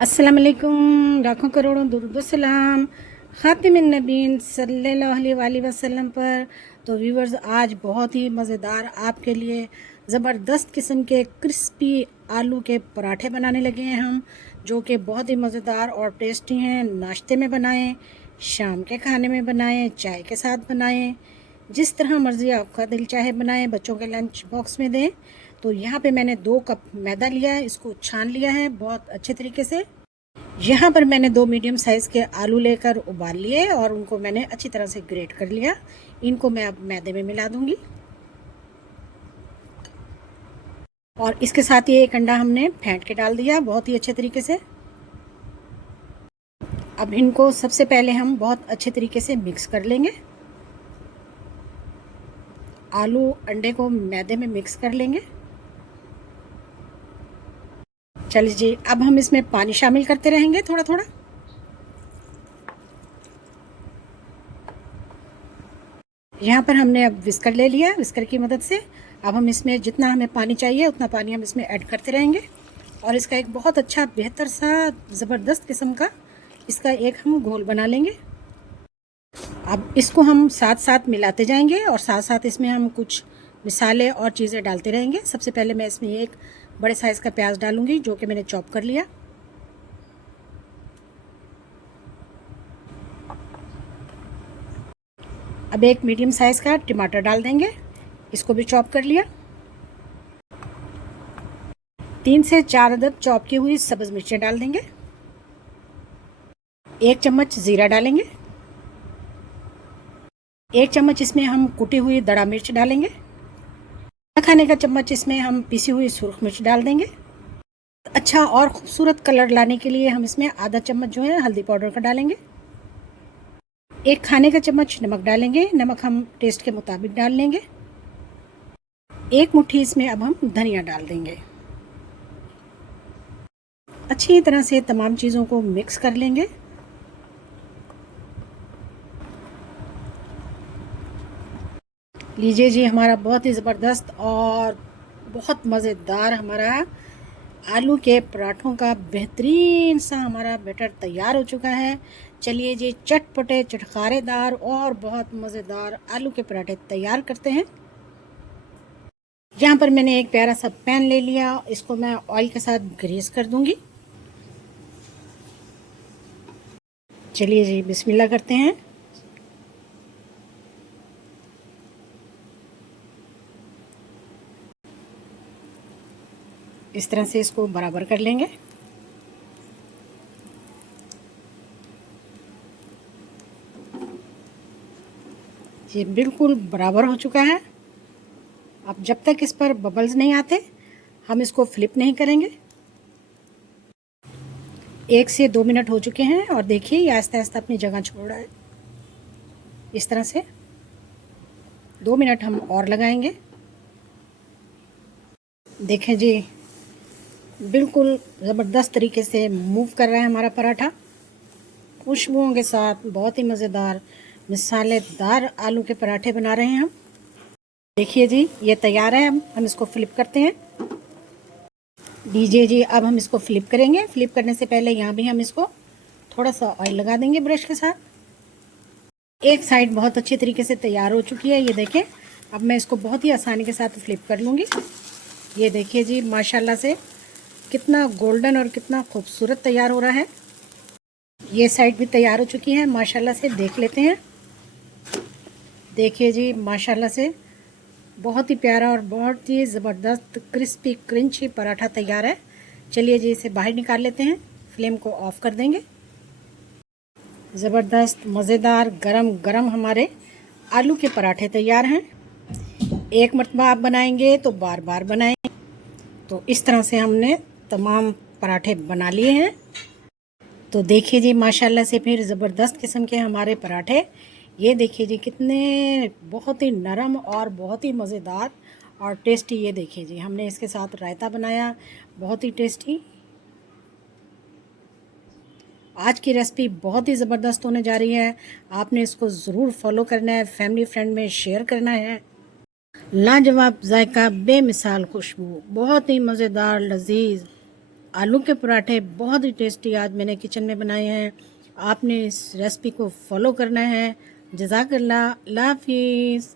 अस्सलाम वालेकुम। लाखों करोड़ों दुरूद सलाम ख़ातिमुन नबीन सल्लल्लाहु अलैहि वसल्लम पर। तो व्यूवर्स, आज बहुत ही मज़ेदार आपके लिए ज़बरदस्त किस्म के क्रिस्पी आलू के पराठे बनाने लगे हैं हम, जो कि बहुत ही मज़ेदार और टेस्टी हैं। नाश्ते में बनाएं, शाम के खाने में बनाएं, चाय के साथ बनाएं, जिस तरह मर्ज़ी आपका दिल चाहे बनाएं। बच्चों के लंच बॉक्स में दें। तो यहाँ पे मैंने 2 कप मैदा लिया है, इसको छान लिया है बहुत अच्छे तरीके से। यहाँ पर मैंने 2 मीडियम साइज़ के आलू लेकर उबाल लिए और उनको मैंने अच्छी तरह से ग्रेट कर लिया। इनको मैं अब मैदे में मिला दूंगी और इसके साथ ही एक अंडा हमने फेंट के डाल दिया बहुत ही अच्छे तरीके से। अब इनको सबसे पहले हम बहुत अच्छे तरीके से मिक्स कर लेंगे। आलू अंडे को मैदे में मिक्स कर लेंगे। चलिए जी, अब हम इसमें पानी शामिल करते रहेंगे थोड़ा थोड़ा। यहाँ पर हमने अब विस्कर ले लिया। विस्कर की मदद से अब हम इसमें जितना हमें पानी चाहिए उतना पानी हम इसमें ऐड करते रहेंगे और इसका एक बहुत अच्छा बेहतर सा ज़बरदस्त किस्म का इसका एक हम घोल बना लेंगे। अब इसको हम साथ साथ मिलाते जाएंगे और साथ साथ इसमें हम कुछ मिसाले और चीज़ें डालते रहेंगे। सबसे पहले मैं इसमें एक बड़े साइज़ का प्याज डालूंगी, जो कि मैंने चॉप कर लिया। अब एक मीडियम साइज़ का टमाटर डाल देंगे, इसको भी चॉप कर लिया। 3 से 4 अदद चॉप की हुई सब्ज़ मिर्चें डाल देंगे। 1 चम्मच ज़ीरा डालेंगे। 1 चम्मच इसमें हम कुटी हुई दड़ा मिर्च डालेंगे। खाने का चम्मच इसमें हम पिसी हुई सुरख मिर्च डाल देंगे। अच्छा और खूबसूरत कलर लाने के लिए हम इसमें आधा चम्मच जो है हल्दी पाउडर का डालेंगे। 1 खाने का चम्मच नमक डालेंगे। नमक हम टेस्ट के मुताबिक डाल लेंगे। 1 मुट्ठी इसमें अब हम धनिया डाल देंगे। अच्छी तरह से तमाम चीज़ों को मिक्स कर लेंगे। लीजिए जी, हमारा बहुत ही ज़बरदस्त और बहुत मज़ेदार हमारा आलू के पराठों का बेहतरीन सा हमारा बैटर तैयार हो चुका है। चलिए जी, चटपटे चटखारेदार और बहुत मज़ेदार आलू के पराठे तैयार करते हैं। यहाँ पर मैंने एक प्यारा सा पैन ले लिया, इसको मैं ऑयल के साथ ग्रीस कर दूंगी। चलिए जी, बिस्मिल्लाह करते हैं। इस तरह से इसको बराबर कर लेंगे। ये बिल्कुल बराबर हो चुका है। अब जब तक इस पर बबल्स नहीं आते हम इसको फ्लिप नहीं करेंगे। 1 से 2 मिनट हो चुके हैं और देखिए ये आहिस्ता आहिस्ता अपनी जगह छोड़ रहा है। इस तरह से 2 मिनट हम और लगाएंगे। देखें जी, बिल्कुल ज़बरदस्त तरीके से मूव कर रहा है हमारा पराठा। खुशबुओं के साथ बहुत ही मज़ेदार मसालेदार आलू के पराठे बना रहे हैं हम। देखिए जी, ये तैयार है। हम इसको फ्लिप करते हैं। दीजिए जी, अब हम इसको फ्लिप करेंगे। फ्लिप करने से पहले यहाँ भी हम इसको थोड़ा सा ऑयल लगा देंगे ब्रश के साथ। एक साइड बहुत अच्छी तरीके से तैयार हो चुकी है, ये देखें। अब मैं इसको बहुत ही आसानी के साथ फ्लिप कर लूँगी। ये देखिए जी, माशाल्लाह से कितना गोल्डन और कितना खूबसूरत तैयार हो रहा है। ये साइड भी तैयार हो चुकी है माशाल्लाह से, देख लेते हैं। देखिए जी, माशाल्लाह से बहुत ही प्यारा और बहुत ही ज़बरदस्त क्रिस्पी क्रंची पराठा तैयार है। चलिए जी, इसे बाहर निकाल लेते हैं। फ्लेम को ऑफ कर देंगे। ज़बरदस्त मज़ेदार गरम गरम हमारे आलू के पराठे तैयार हैं। एक मरतबा आप बनाएंगे तो बार बार बनाएंगे। तो इस तरह से हमने तमाम पराठे बना लिए हैं। तो देखिए जी, माशाल्लाह से फिर ज़बरदस्त किस्म के हमारे पराठे। ये देखिए जी, कितने बहुत ही नरम और बहुत ही मज़ेदार और टेस्टी। ये देखिए जी, हमने इसके साथ रायता बनाया, बहुत ही टेस्टी। आज की रेसिपी बहुत ही ज़बरदस्त होने जा रही है। आपने इसको ज़रूर फॉलो करना है, फैमिली फ्रेंड में शेयर करना है। लाजवाब जायका, बेमिसाल खुशबू, बहुत ही मज़ेदार लजीज आलू के पराठे बहुत ही टेस्टी आज मैंने किचन में बनाए हैं। आपने इस रेसिपी को फॉलो करना है। जज़ाकल्लाह, अल्लाह हाफ़िज़।